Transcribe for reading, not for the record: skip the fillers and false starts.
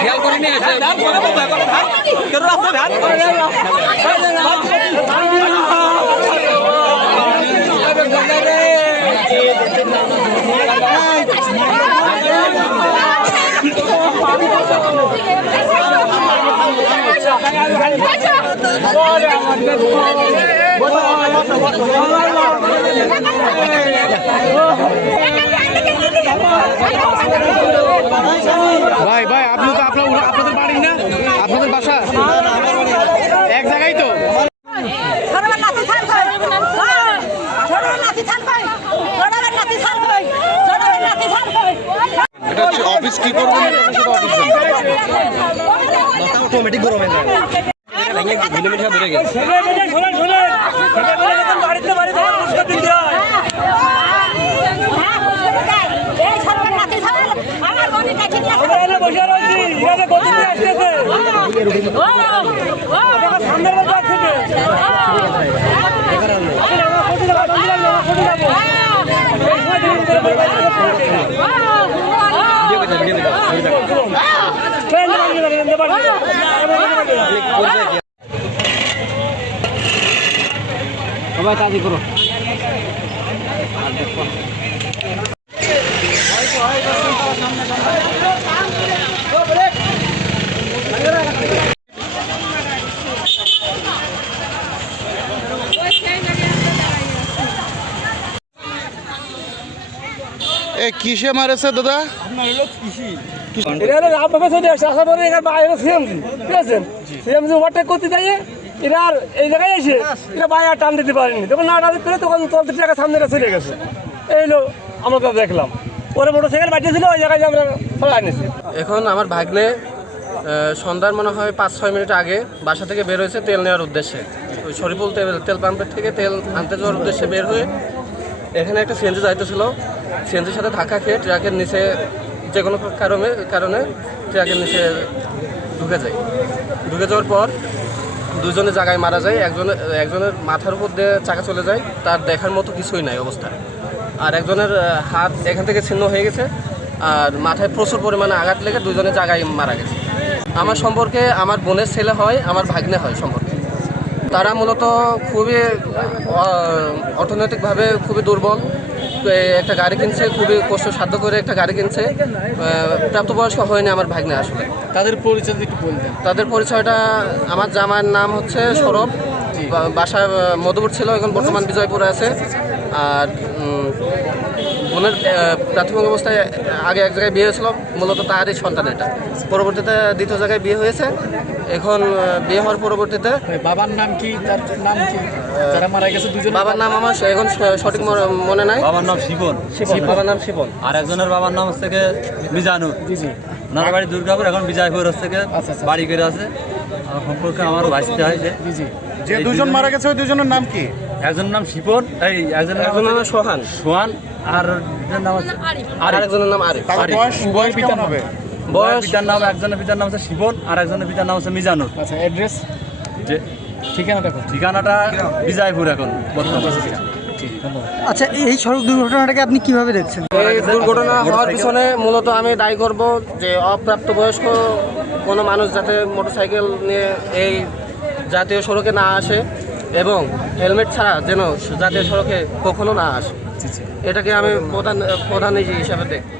খেয়াল করে নিয়ে আসে ভাই ভাই আপনি তো আপনাদের বাড়ি না, আপনাদের বাসা এক জায়গায় তো। এটা হচ্ছে অফিস, কি করবেন? অটোমেটিক গরম হয়ে যায়। সবাই কাজই করো। এ কিসে মারেছে দাদা? এরা আর এই জায়গায় এসে এরা বাইরে টান দিতে পারেনি, তখন না টান দিতে তখন চলতে টাকা সামনে চলে গেছে। এই হলো আমরা তো দেখলাম, ওরা মোটরসাইকেল বাড়িয়েছিল ওই জায়গায় আমরা ফেলা নিয়েছি। এখন আমার ভাগ্নে সন্ধ্যার মনে হয় 5-6 মিনিট আগে বাসা থেকে বের হয়েছে তেল নেওয়ার উদ্দেশ্যে। ওই শরীফুল তেল পাম্পের থেকে তেল আনতে যাওয়ার উদ্দেশ্যে বের হয়ে এখানে একটা সিএনজি যাইতেছিল, সিএনজির সাথে ধাক্কা খেয়ে ট্রাকের নিচে যে কোনো কারণে ট্রাকের নিচে ঢুকে যায়। ঢুকে যাওয়ার পর দুজনের জায়গায় মারা যায়। একজনের মাথার উপর দিয়ে চাকা চলে যায়, তার দেখার মতো কিছুই নাই অবস্থা। আর একজনের হাত এখান থেকে ছিন্ন হয়ে গেছে, আর মাথায় প্রচুর পরিমাণে আঘাত লেগে দুজনের জায়গায় মারা গেছে। আমার সম্পর্কে আমার বোনের ছেলে হয়, আমার ভাগ্নে হয় সম্পর্কে। তারা মূলত খুবই অর্থনৈতিকভাবে খুবই দুর্বল। একটা গাড়ি কিনছে, খুবই কষ্টসাধ্য করে একটা গাড়ি কিনছে, প্রাপ্তবয়স্ক হয়নি আমার ভাগ্নে। আসলে তাদের পরিচয় একটু বলতেন। তাদের পরিচয়টা, আমার জামাইয়ের নাম হচ্ছে সৌরভ, বাসা মধুপুর ছিল, এখন বর্তমান বিজয়পুরে আছে। আর বোনের প্রাথমিক অবস্থায় আগে এক জায়গায় বিয়ে হয়েছিল, মূলত তারই সন্তান এটা। পরবর্তীতে দ্বিতীয় জায়গায় বিয়ে হয়েছে। এখন বিয়ে হওয়ার পরবর্তীতে বাবার নাম কি, তার নাম কি, যারা মারা গেছে দুজন? বাবার নাম আমার এখন সঠিক মনে নাই। বাবার নাম শিবন। বাবার নাম শিবন। আর একজনের বাবার নাম হচ্ছে মিজানুর। ওনার বাড়ি দুর্গাপুর, এখন বিজয়পুর হচ্ছে বাড়ি করে আছে। সম্পর্কে আমার ভাইস্তে হয়। যে দুজন মারা গেছে ওই দুজনের নাম কি? একজনের নাম শিবন, এই একজনের নাম সোহান, আর নাম হচ্ছে আরেকজনের নাম আরিফ। বয়স কেমন হবে? বয়স পিতার নাম, একজনের পিতার নাম হচ্ছে শিবন, আর একজনের পিতার নাম হচ্ছে মিজানুর। আচ্ছা, অ্যাড্রেস, যে ঠিকানাটা বিজয়পুর এখন বর্তমানে। আচ্ছা, এই সড়ক দুর্ঘটনাটাকে আপনি কিভাবে দেখছেন? এই দুর্ঘটনা হওয়ার পিছনে মূলত আমি দায়ী করব যে অপ্রাপ্তবয়স্ক কোনো মানুষ যাতে মোটরসাইকেল নিয়ে এই জাতীয় সড়কে না আসে, এবং হেলমেট ছাড়া যেন জাতীয় সড়কে কখনো না আসে। এটাকে আমি প্রধান হিসাবে দেখি।